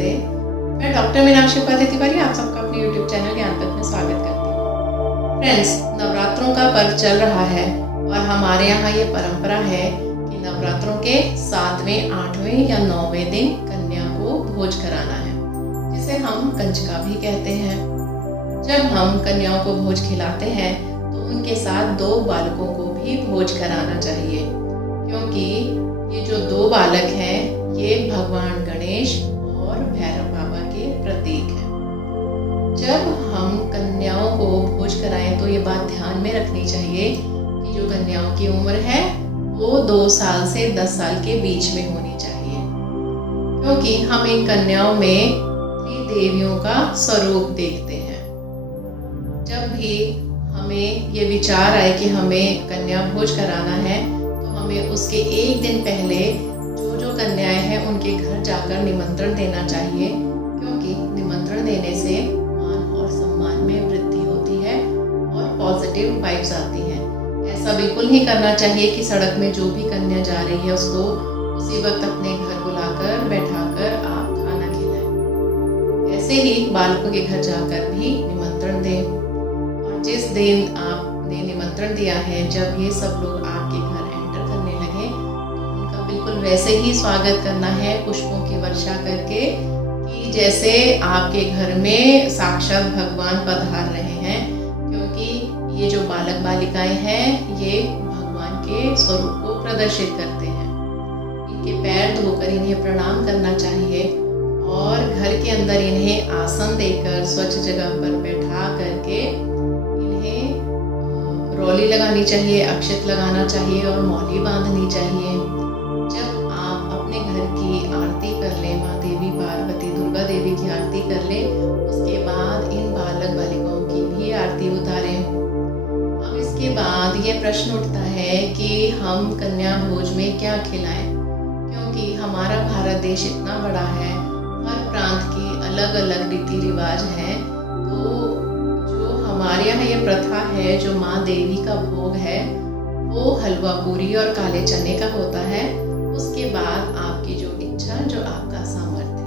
नमस्ते। मैं डॉक्टर मीनाक्षी उपाध्याय तिवारी आप सबका अपने यूट्यूब चैनल ज्ञानपथ में स्वागत करती हूँ। फ्रेंड्स, नवरात्रों का पर्व चल रहा है और हमारे यहाँ ये परंपरा है कि नवरात्रों के 7वें, 8वें या 9वें दिन कन्या को भोज कराना है, जिसे हम कंजका भी कहते हैं। जब हम कन्याओं को भोज खिलाते हैं तो उनके साथ 2 बालकों को भी भोज कराना चाहिए, क्योंकि ये जो 2 बालक हैं ये भगवान गणेश और भैरव बाबा के प्रतीक हैं। जब हम कन्याओं को भोज कराएं तो ये बात ध्यान में रखनी चाहिए कि जो कन्याओं की उम्र है वो 2 साल से 10 साल के बीच में होनी चाहिए, क्योंकि हम इन कन्याओं में त्रिदेवियों का स्वरूप देखते हैं। जब भी हमें ये विचार आए कि हमें कन्या भोज कराना है तो हमें उसके 1 दिन पहले जो कन्याएं हैं उनके घर जाकर निमंत्रण देना चाहिए, क्योंकि निमंत्रण देने से मान और सम्मान में वृद्धि होती है और पॉजिटिव वाइब्स आती हैं। ऐसा बिल्कुल नहीं करना चाहिए कि सड़क में जो भी कन्या जा रही है उसको उसी वक्त अपने घर बुलाकर बैठाकर आप खाना खिलाएं। ऐसे ही बालकों के घर जाकर भी निमंत्रण दें, और जिस दिन आपने निमंत्रण दिया है जब ये सब लोग आपके घर एंटर करने लगे तो उनका बिल्कुल वैसे ही स्वागत करना है, पुष्पों की वर्षा करके, कि जैसे आपके घर में साक्षात भगवान पधार रहे हैं, क्योंकि ये जो बालक बालिकाएं हैं ये भगवान के स्वरूप को प्रदर्शित करते हैं। इनके पैर धोकर इन्हें प्रणाम करना चाहिए और घर के अंदर इन्हें आसन देकर स्वच्छ जगह पर बैठा करके इन्हें रौली लगानी चाहिए, अक्षत लगाना चाहिए और मौली बांधनी चाहिए। जब आप अपने घर की आरती कर लें, माँ देवी पार्वती दुर्गा देवी की आरती कर लें, उसके बाद इन बालक बालिकाओं की भी आरती उतारें। अब इसके बाद ये प्रश्न उठता है कि हम कन्या भोज में क्या खिलाएं, क्योंकि हमारा भारत देश इतना बड़ा है, हर प्रांत की अलग अलग रीति रिवाज हैं। तो जो हमारे यहाँ ये प्रथा है, जो माँ देवी का भोग है वो हलवा पूरी और काले चने का होता है। उसके बाद आपकी जो इच्छा, जो आपका सामर्थ्य,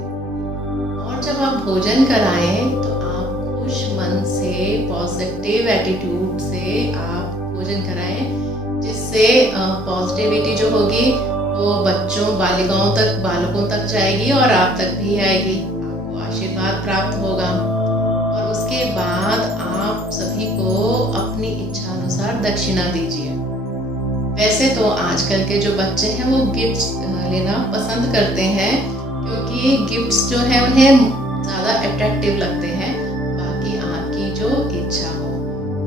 और जब आप भोजन कराएं तो आप खुश मन से, पॉजिटिव एटीट्यूड से आप भोजन कराएं, जिससे पॉजिटिविटी जो होगी वो बच्चों, बालिकाओं तक, बालकों तक जाएगी और आप तक भी आएगी, आपको आशीर्वाद प्राप्त होगा। और उसके बाद आप सभी को अपनी इच्छा अनुसार दक्षिणा दीजिए। वैसे तो आजकल के जो बच्चे हैं वो गिफ्ट्स लेना पसंद करते हैं, क्योंकि गिफ्ट्स जो है उन्हें ज़्यादा अट्रैक्टिव लगते हैं। बाकी आपकी जो इच्छा हो,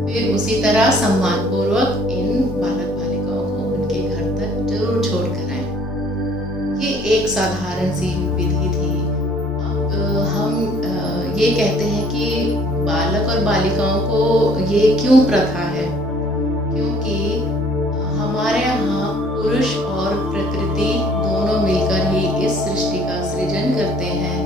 फिर उसी तरह सम्मानपूर्वक इन बालक बालिकाओं को उनके घर तक जरूर छोड़ कर आए। ये एक साधारण सी विधि थी। अब हम ये कहते हैं कि बालक और बालिकाओं को ये क्यों प्रथा है, क्योंकि हमारे यहाँ पुरुष और प्रकृति दोनों मिलकर ही इस सृष्टि का सृजन करते हैं।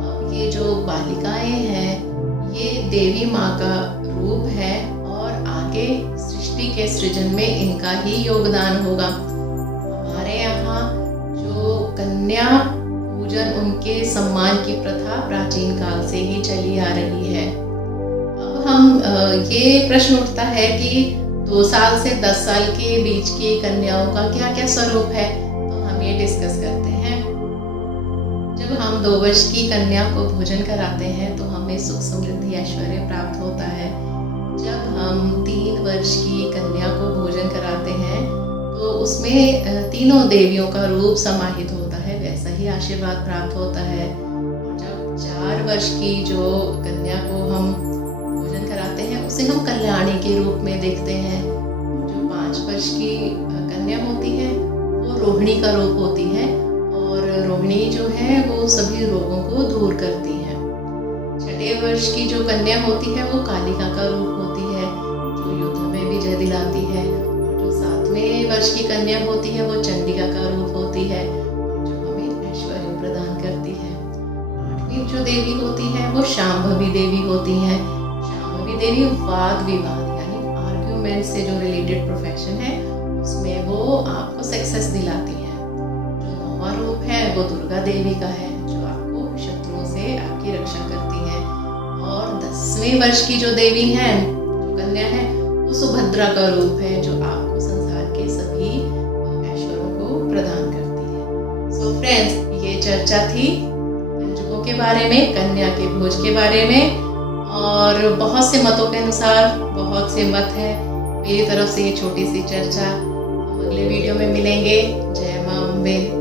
अब ये जो बालिकाएं हैं ये देवी माँ का रूप है और आगे सृष्टि के सृजन में इनका ही योगदान होगा। हमारे यहाँ जो कन्या पूजन, उनके सम्मान की प्रथा प्राचीन काल से ही चली आ रही है। अब हम ये प्रश्न उठता है कि 2 साल से 10 साल के बीच की कन्याओं का क्या क्या स्वरूप है, तो हम ये डिस्कस करते हैं। जब हम 2 वर्ष की कन्या को भोजन कराते हैं तो हमें सुख समृद्धि ऐश्वर्य प्राप्त होता है। जब हम 3 वर्ष की कन्या को भोजन कराते हैं तो उसमें तीनों देवियों का रूप समाहित होता है, वैसा ही आशीर्वाद प्राप्त होता है। और जब 4 वर्ष की जो कन्या को हम भोजन कराते हैं उसे हम कल्याणी के रूप में देखते हैं। जो 5 वर्ष की कन्या होती है वो रोहिणी का रूप होती है, और रोहिणी जो है वो सभी रोगों को दूर करती है। 6ठे वर्ष की जो कन्या होती है वो कालिका का रूप होती है, जो युद्ध में विजय दिलाती है। और जो 7वें वर्ष की कन्या होती है वो चंडिका का रूप होती है, जो हमें ऐश्वर्य प्रदान करती है। 8वीं जो देवी होती है वो शांभवी देवी होती है। शांभवी देवी वाद विवाद यानी आर्ग्यूमेंट से जो रिलेटेड प्रोफेशन है उसमें वो आपको सक्सेस दिलाती है। जो 9वां रूप है वो दुर्गा देवी का है, जो आपको शत्रु 22वें वर्ष की जो देवी हैं, जो कन्या है, वो सुभद्रा का रूप है, जो आपको संसार के सभी ऐश्वर्यों को प्रदान करती है। सो फ्रेंड्स, ये चर्चा थी कंजकों के बारे में, कन्या के भोज के बारे में, और बहुत से मतों के अनुसार बहुत से मत हैं। मेरी तरफ से ये छोटी सी चर्चा। हम अगले वीडियो में मिलेंगे। जय मां अम्बे।